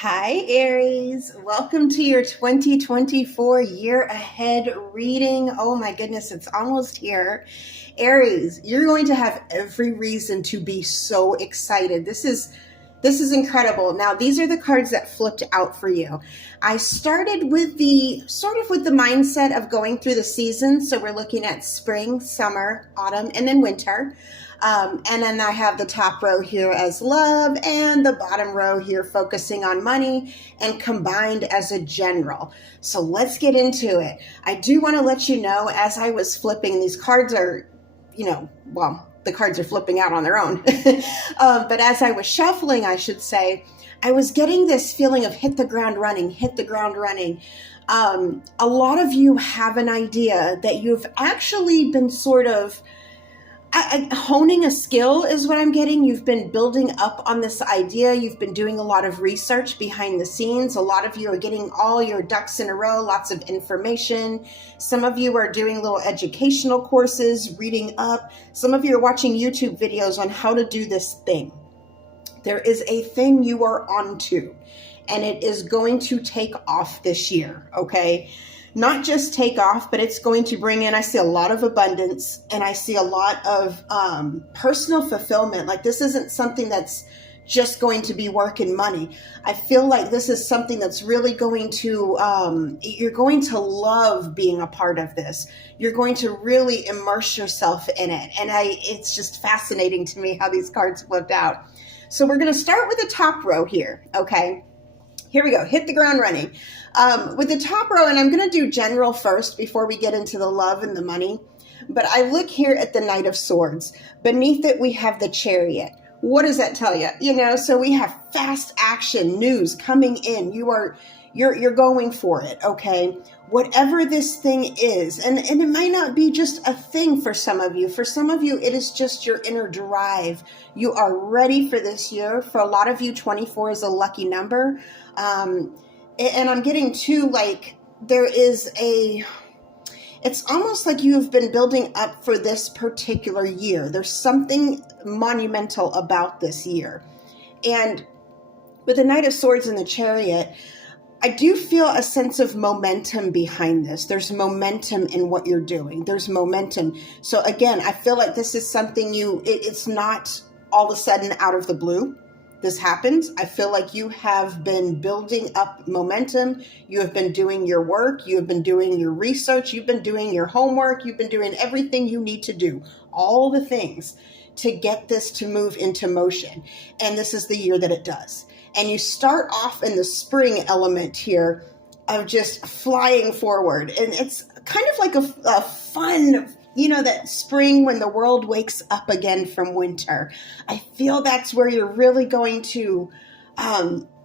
Hi, Aries. Welcome to your 2024 year ahead reading. Oh my goodness, it's almost here. Aries, you're going to have every reason to be so excited. This is incredible. Now, these are the cards that flipped out for you. I started with the mindset of going through the seasons. So we're looking at spring, summer, autumn, and then winter. And then I have the top row here as love and the bottom row here focusing on money and combined as a general. So let's get into it. I do want to let you know, as I was flipping, these cards are, the cards are flipping out on their own. But as I was shuffling, I should say, I was getting this feeling of hit the ground running, hit the ground running. A lot of you have an idea that you've actually been sort of honing a skill is what I'm getting. You've been building up on this idea. You've been doing a lot of research behind the scenes. A lot of you are getting all your ducks in a row, lots of information. Some of you are doing little educational courses, reading up. Some of you are watching YouTube videos on how to do this thing. There is a thing you are onto, and it is going to take off this year, okay? Not just take off, but it's going to bring in, I see a lot of abundance, and I see a lot of personal fulfillment. Like, this isn't something that's just going to be work and money. I feel like this is something that's really going to, you're going to love being a part of this. You're going to really immerse yourself in it. And it's just fascinating to me how these cards flipped out. So we're going to start with the top row here, okay? Here we go. Hit the ground running. With the top row, and I'm going to do general first before we get into the love and the money. But I look here at the Knight of Swords. Beneath it, we have the Chariot. What does that tell you? So we have fast action news coming in. You're going for it, okay? Whatever this thing is, and it might not be just a thing for some of you. For some of you, it is just your inner drive. You are ready for this year. For a lot of you, 24 is a lucky number. And I'm getting to, like, it's almost like you've been building up for this particular year. There's something monumental about this year. And with the Knight of Swords and the Chariot, I do feel a sense of momentum behind this. There's momentum in what you're doing. There's momentum. So again, I feel like this is something it's not all of a sudden out of the blue. This happens. I feel like you have been building up momentum. You have been doing your work. You have been doing your research. You've been doing your homework. You've been doing everything you need to do, all the things to get this to move into motion. And this is the year that it does. And you start off in the spring element here of just flying forward. And it's kind of like a fun, that spring when the world wakes up again from winter. I feel that's where you're really going to,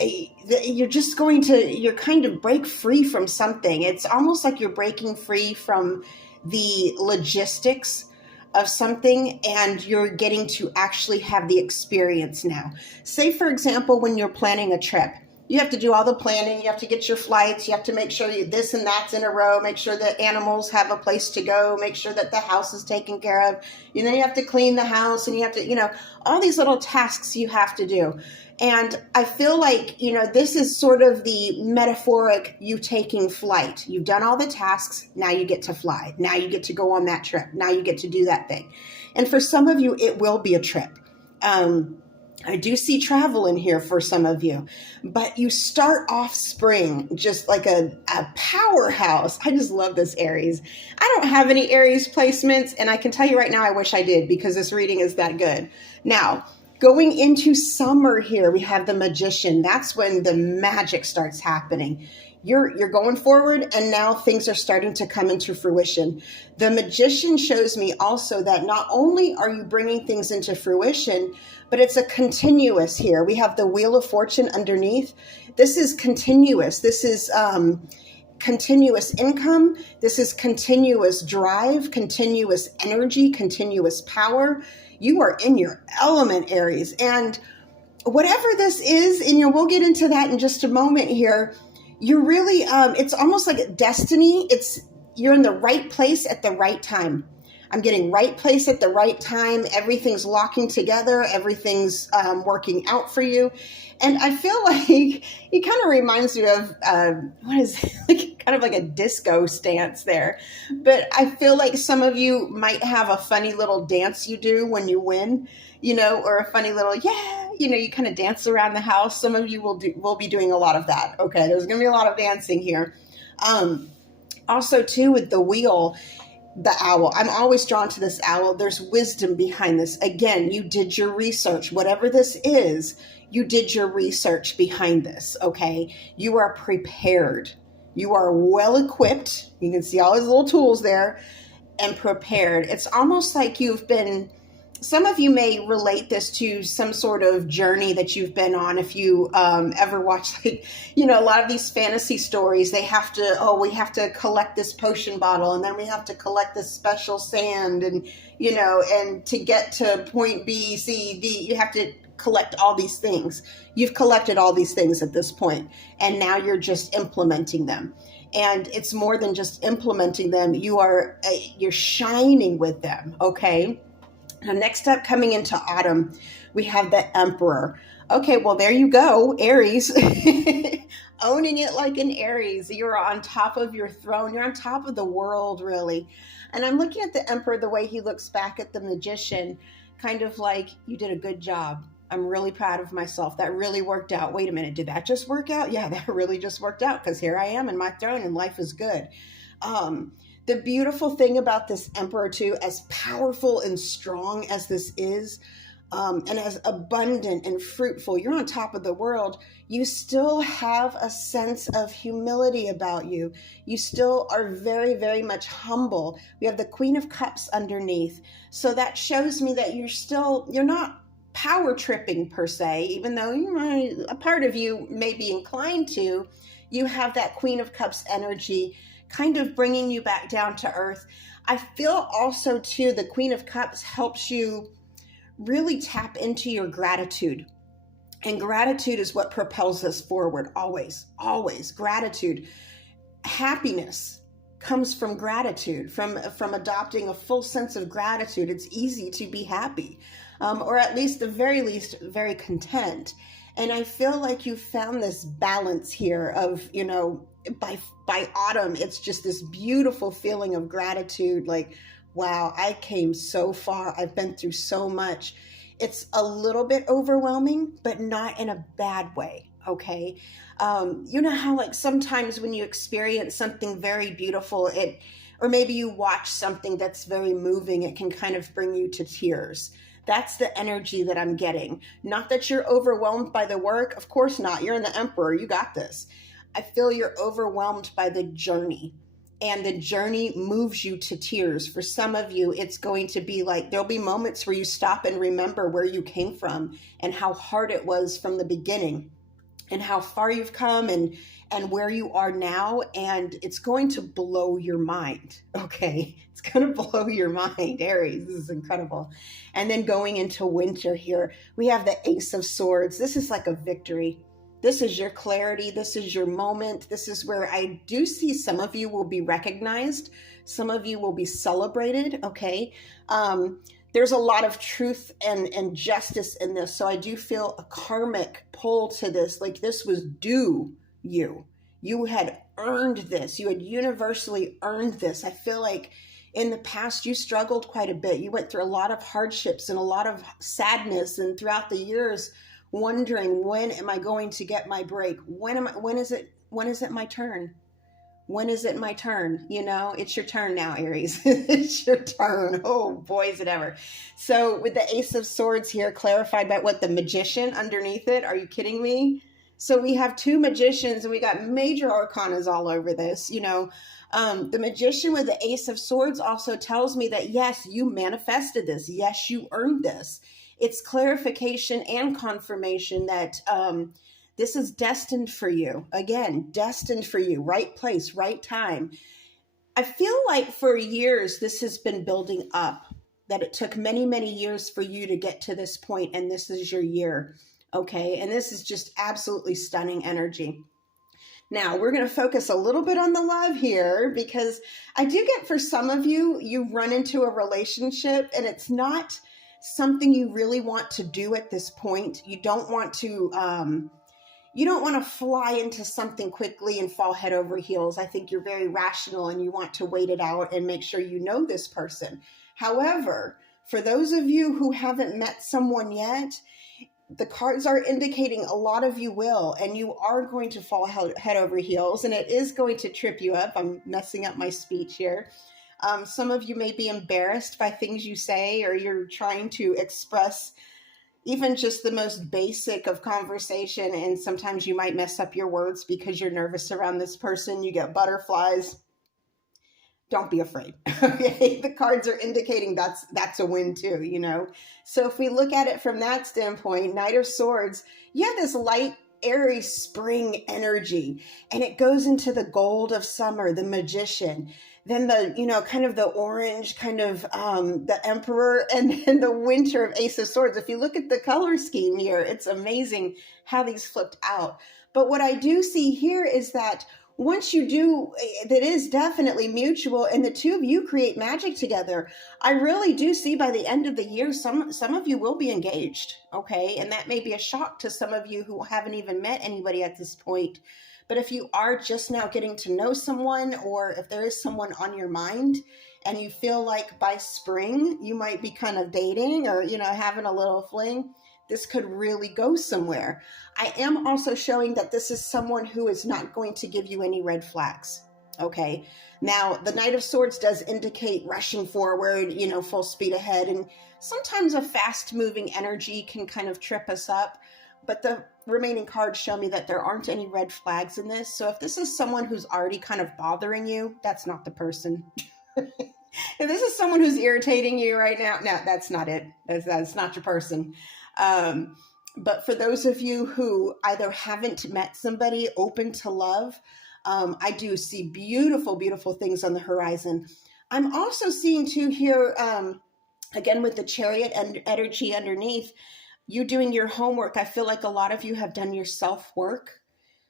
you're kind of break free from something. It's almost like you're breaking free from the logistics of something, and you're getting to actually have the experience now. Say, for example, when you're planning a trip, you have to do all the planning. You have to get your flights. You have to make sure this and that's in a row. Make sure that animals have a place to go. Make sure that the house is taken care of. You have to clean the house, and you have to, all these little tasks you have to do. And I feel like, this is sort of the metaphoric you taking flight. You've done all the tasks. Now you get to fly. Now you get to go on that trip. Now you get to do that thing. And for some of you, it will be a trip. I do see travel in here for some of you, but you start off spring just like a powerhouse. I just love this, Aries. I don't have any Aries placements, and I can tell you right now, I wish I did, because this reading is that good. Now, going into summer here, we have the Magician. That's when the magic starts happening. You're going forward, and now things are starting to come into fruition. The Magician shows me also that not only are you bringing things into fruition, but it's a continuous here. We have the Wheel of Fortune underneath. This is continuous. This is continuous income. This is continuous drive, continuous energy, continuous power. You are in your element, Aries. And whatever this is, and we'll get into that in just a moment here, you're really, it's almost like destiny. You're in the right place at the right time. I'm getting right place at the right time. Everything's locking together. Everything's working out for you. And I feel like he kind of reminds you of what is it? Like kind of like a disco stance there. But I feel like some of you might have a funny little dance you do when you win, or a funny little yeah, you kind of dance around the house. Some of you will be doing a lot of that. Okay, there's going to be a lot of dancing here. Also, too, with the wheel, the owl. I'm always drawn to this owl. There's wisdom behind this. Again, you did your research. Whatever this is, you did your research behind this, okay? You are prepared. You are well equipped. You can see all his little tools there and prepared. It's almost like some of you may relate this to some sort of journey that you've been on. If you ever watch, like, a lot of these fantasy stories, we have to collect this potion bottle, and then we have to collect this special sand, and to get to point B, C, D, you have to collect all these things. You've collected all these things at this point, and now you're just implementing them. And it's more than just implementing them. You're shining with them, okay? Now, next up, coming into autumn, we have the Emperor. Okay, well, there you go, Aries. Owning it like an Aries. You're on top of your throne. You're on top of the world, really. And I'm looking at the Emperor, the way he looks back at the Magician, kind of like, you did a good job. I'm really proud of myself. That really worked out. Wait a minute, did that just work out? Yeah, that really just worked out, because here I am in my throne and life is good. The beautiful thing about this Emperor, too, as powerful and strong as this is, and as abundant and fruitful, you're on top of the world, you still have a sense of humility about you. You still are very, very much humble. We have the Queen of Cups underneath. So that shows me that you're not power tripping per se, even though a part of you may be inclined to. You have that Queen of Cups energy kind of bringing you back down to earth. I feel also, too, the Queen of Cups helps you really tap into your gratitude. And gratitude is what propels us forward, always, always. Gratitude. Happiness comes from gratitude, from adopting a full sense of gratitude. It's easy to be happy, or at least, the very least, very content. And I feel like you found this balance here of, by autumn, it's just this beautiful feeling of gratitude. Like, wow, I came so far. I've been through so much. It's a little bit overwhelming, but not in a bad way. Okay. You know how, like, sometimes when you experience something very beautiful, or maybe you watch something that's very moving, it can kind of bring you to tears. That's the energy that I'm getting. Not that you're overwhelmed by the work. Of course not. You're in the Emperor. You got this. I feel you're overwhelmed by the journey, and the journey moves you to tears. For some of you, it's going to be like, there'll be moments where you stop and remember where you came from and how hard it was from the beginning, and how far you've come, and where you are now. And it's going to blow your mind. Okay. It's going to blow your mind, Aries. This is incredible. And then going into winter here, we have the Ace of Swords. This is like a victory. This is your clarity. This is your moment. This is where I do see some of you will be recognized. Some of you will be celebrated. Okay. There's a lot of truth and justice in this. So I do feel a karmic pull to this. Like, this was due you. You had earned this. You had universally earned this. I feel like in the past, you struggled quite a bit. You went through a lot of hardships and a lot of sadness. And throughout the years, wondering, when am I going to get my break? When is it my turn? When is it my turn? It's your turn now, Aries. It's your turn. Oh boy, is it ever. So with the Ace of Swords here, clarified by what, the Magician underneath it. Are you kidding me? So we have two magicians, and we got major arcanas all over this. The Magician with the Ace of Swords also tells me that, yes, you manifested this. Yes, you earned this. It's clarification and confirmation that this is destined for you. Again, destined for you. Right place, right time. I feel like for years this has been building up, that it took many, many years for you to get to this point, and this is your year. Okay, and this is just absolutely stunning energy. Now, we're going to focus a little bit on the love here because I do get for some of you, you run into a relationship and it's not something you really want to do at this point. You don't want to fly into something quickly and fall head over heels. I think you're very rational and you want to wait it out and make sure you know this person. However, for those of you who haven't met someone yet, the cards are indicating a lot of you will, and you are going to fall head over heels, and it is going to trip you up. I'm messing up my speech here. Some of you may be embarrassed by things you say, or you're trying to express even just the most basic of conversation, and sometimes you might mess up your words because you're nervous around this person. You get butterflies. Don't be afraid. Okay, the cards are indicating that's a win too, you know. So if we look at it from that standpoint, Knight of Swords, you have this light, airy spring energy, and it goes into the gold of summer, the Magician, then the, you know, kind of the orange, kind of the Emperor, and then the winter of Ace of Swords. If you look at the color scheme here, it's amazing how these flipped out. But what I do see here is that once you do, that is definitely mutual, and the two of you create magic together. I really do see by the end of the year, some of you will be engaged, okay? And that may be a shock to some of you who haven't even met anybody at this point. But if you are just now getting to know someone, or if there is someone on your mind and you feel like by spring you might be kind of dating or, you know, having a little fling, this could really go somewhere. I am also showing that this is someone who is not going to give you any red flags. Okay. Now, the Knight of Swords does indicate rushing forward, you know, full speed ahead. And sometimes a fast moving energy can kind of trip us up. But the remaining cards show me that there aren't any red flags in this. So if this is someone who's already kind of bothering you, that's not the person. If this is someone who's irritating you right now, no, that's not it. That's not your person. But for those of you who either haven't met somebody open to love, I do see beautiful, beautiful things on the horizon. I'm also seeing too here, again, with the Chariot and energy underneath, you doing your homework. I feel like a lot of you have done your self-work.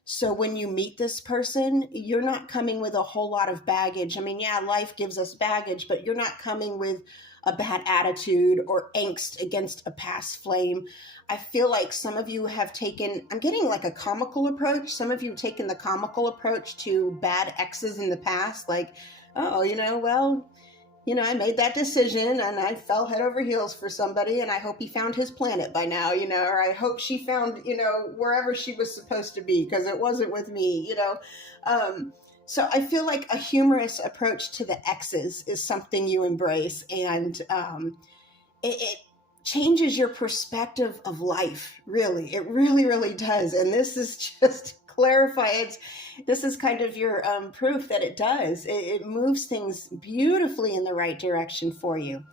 So when you meet this person, you're not coming with a whole lot of baggage. I mean, yeah, life gives us baggage, but you're not coming with a bad attitude or angst against a past flame. I feel like some of you have taken, I'm getting like a comical approach. Some of you have taken the comical approach to bad exes in the past. Like, oh, you know, well, you know, I made that decision and I fell head over heels for somebody and I hope he found his planet by now, you know, or I hope she found, you know, wherever she was supposed to be because it wasn't with me, you know. So I feel like a humorous approach to the exes is something you embrace, and it changes your perspective of life, really. It really, really does. And this is just clarified. This is kind of your proof that it does. It moves things beautifully in the right direction for you.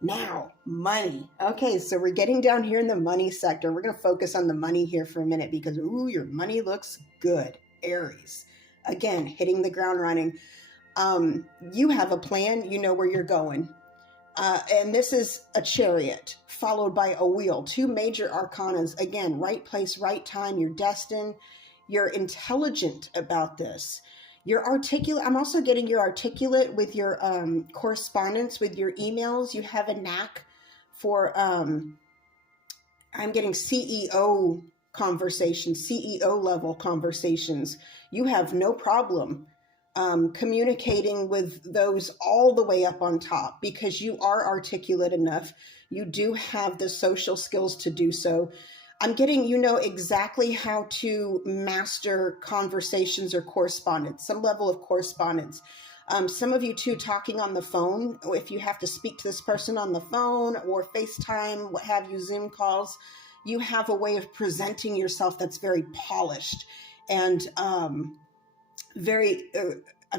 Now, money. Okay, so we're getting down here in the money sector. We're going to focus on the money here for a minute because, ooh, your money looks good, Aries. Again, hitting the ground running. You have a plan. You know where you're going. And this is a Chariot followed by a wheel, two major arcanas. Again, right place, right time. You're destined. You're intelligent about this. You're articulate. I'm also getting you're articulate with your correspondence, with your emails. You have a knack for, I'm getting CEO conversations, CEO level conversations. You have no problem communicating with those all the way up on top because you are articulate enough. You do have the social skills to do so. I'm getting, you know, exactly how to master conversations or correspondence, some level of correspondence. Some of you too, talking on the phone, if you have to speak to this person on the phone or FaceTime, what have you, Zoom calls, you have a way of presenting yourself that's very polished and I'm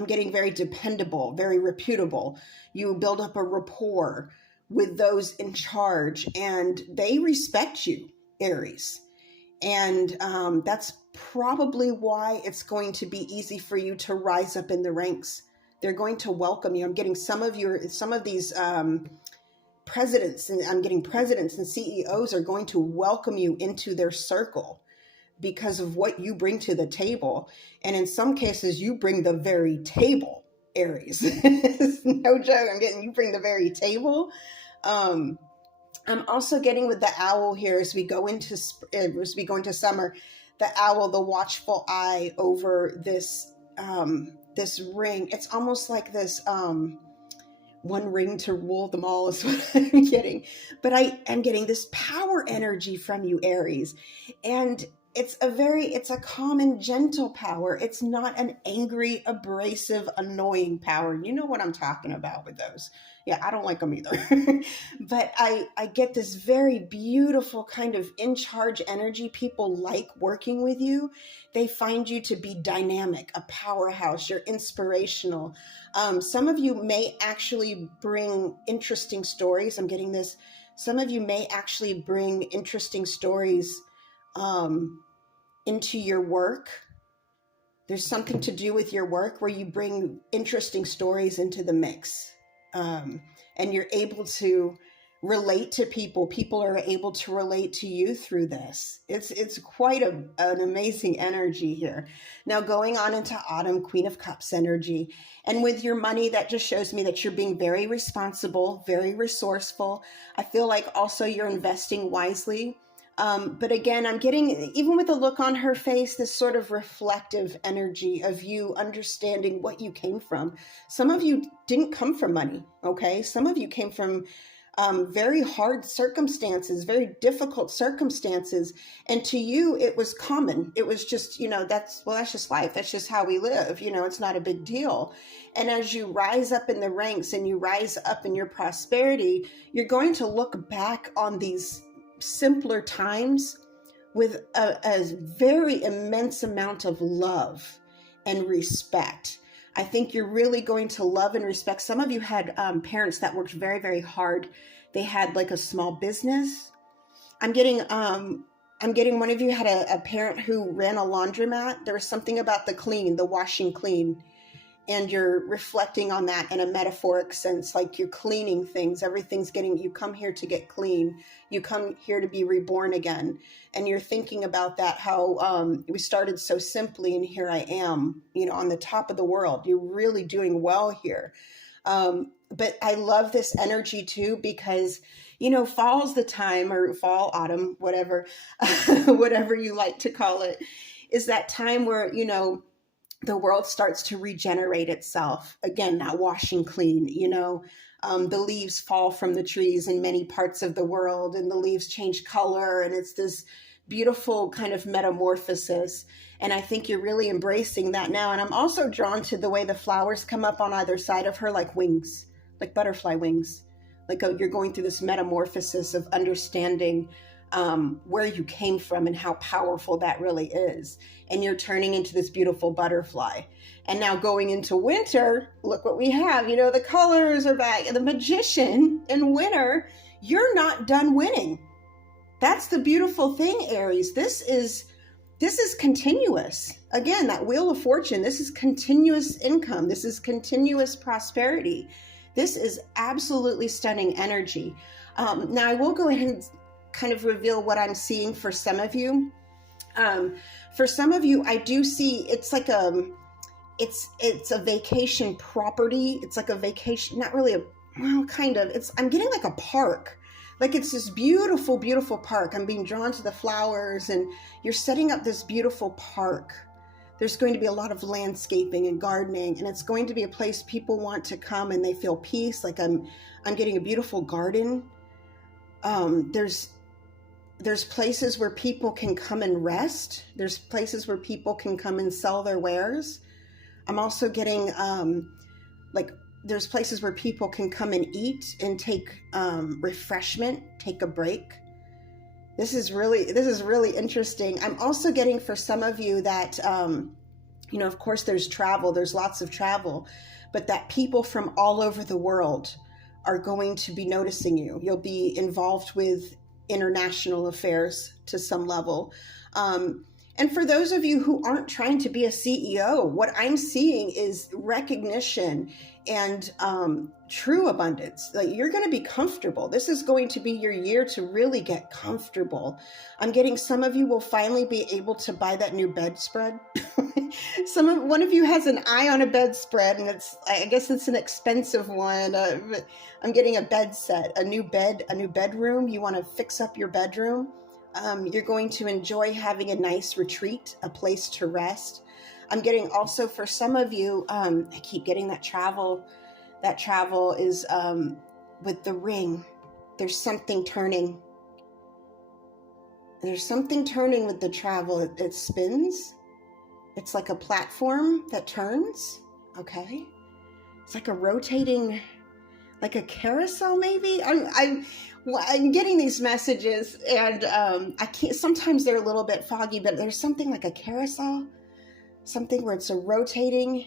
getting very dependable, very reputable. You build up a rapport with those in charge and they respect you, Aries. And that's probably why it's going to be easy for you to rise up in the ranks. They're going to welcome you. I'm getting some of these presidents, and I'm getting presidents and CEOs are going to welcome you into their circle. because of what you bring to the table. And in some cases, you bring the very table, Aries. No joke. You bring the very table. I'm also getting with the owl here as we go into summer, the owl, the watchful eye over this ring. It's almost like this one ring to rule them all is what I'm getting. But I am getting this power energy from you, Aries. And it's a calm and gentle power. It's not an angry, abrasive, annoying power. You know what I'm talking about with those. Yeah, I don't like them either. But I get this very beautiful kind of in charge energy. People like working with you. They find you to be dynamic, a powerhouse. You're inspirational. Some of you may actually bring interesting stories. I'm getting this. Some of you may actually bring interesting stories into your work. There's something to do with your work where you bring interesting stories into the mix. And you're able to relate to people. People are able to relate to you through this. It's quite an amazing energy here. Now going on into autumn, Queen of Cups energy. And with your money, that just shows me that you're being very responsible, very resourceful. I feel like also you're investing wisely. But again, I'm getting, even with the look on her face, this sort of reflective energy of you understanding what you came from. Some of you didn't come from money, okay? Some of you came from very hard circumstances, very difficult circumstances. And to you, it was common. It was just, that's just life. That's just how we live. It's not a big deal. And as you rise up in the ranks and you rise up in your prosperity, you're going to look back on these simpler times with a very immense amount of love and respect. I think you're really going to love and respect. Some of you had parents that worked very, very hard. They had like a small business. I'm getting one of you had a parent who ran a laundromat. There was something about the washing clean. And you're reflecting on that in a metaphoric sense, like you're cleaning things. You come here to get clean. You come here to be reborn again. And you're thinking about that, how we started so simply and here I am, on the top of the world. You're really doing well here. But I love this energy too, because, fall's the time, or fall, autumn, whatever, whatever you like to call it, is that time where, the world starts to regenerate itself. Again, that washing clean, the leaves fall from the trees in many parts of the world and the leaves change color. And it's this beautiful kind of metamorphosis. And I think you're really embracing that now. And I'm also drawn to the way the flowers come up on either side of her, like wings, like butterfly wings. Like you're going through this metamorphosis of understanding where you came from and how powerful that really is. And you're turning into this beautiful butterfly. And now going into winter, look what we have. The colors are back. And the magician in winter, you're not done winning. That's the beautiful thing, Aries. This is continuous. Again, that wheel of fortune, this is continuous income. This is continuous prosperity. This is absolutely stunning energy. Now I will go ahead and kind of reveal what I'm seeing for some of you. For some of you, I do see it's like it's a vacation property. It's like a vacation, not really kind of. I'm getting like a park. Like it's this beautiful, beautiful park. I'm being drawn to the flowers, and you're setting up this beautiful park. There's going to be a lot of landscaping and gardening, and it's going to be a place people want to come and they feel peace. Like I'm getting a beautiful garden. There's places where people can come and rest. There's places where people can come and sell their wares. I'm also getting there's places where people can come and eat and take refreshment, take a break. This is really interesting. I'm also getting for some of you that, of course there's travel, there's lots of travel, but that people from all over the world are going to be noticing you. You'll be involved with international affairs to some level. And And for those of you who aren't trying to be a CEO, what I'm seeing is recognition and true abundance. Like, you're going to be comfortable. This is going to be your year to really get comfortable. I'm getting some of you will finally be able to buy that new bedspread. One of you has an eye on a bedspread, and I guess it's an expensive one. I'm getting a bed set, a new bedroom. You want to fix up your bedroom. You're going to enjoy having a nice retreat, a place to rest. I'm getting also for some of you, I keep getting that travel. That travel is with the ring. There's something turning. There's something turning with the travel. It spins. It's like a platform that turns. Okay. It's like a rotating, like a carousel maybe. I'm getting these messages, and I can't. Sometimes they're a little bit foggy, but there's something like a carousel, something where it's a rotating.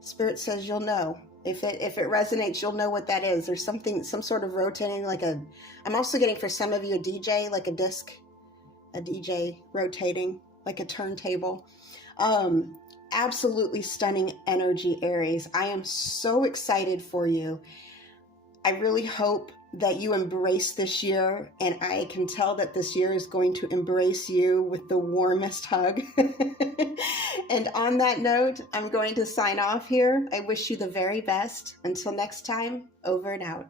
Spirit says you'll know if it resonates. You'll know what that is. There's some sort of rotating, like a. I'm also getting for some of you a DJ, like a disc, a DJ rotating, like a turntable. Absolutely stunning energy, Aries. I am so excited for you. I really hope that you embrace this year, and I can tell that this year is going to embrace you with the warmest hug. And on that note, I'm going to sign off here. I wish you the very best. Until next time, over and out.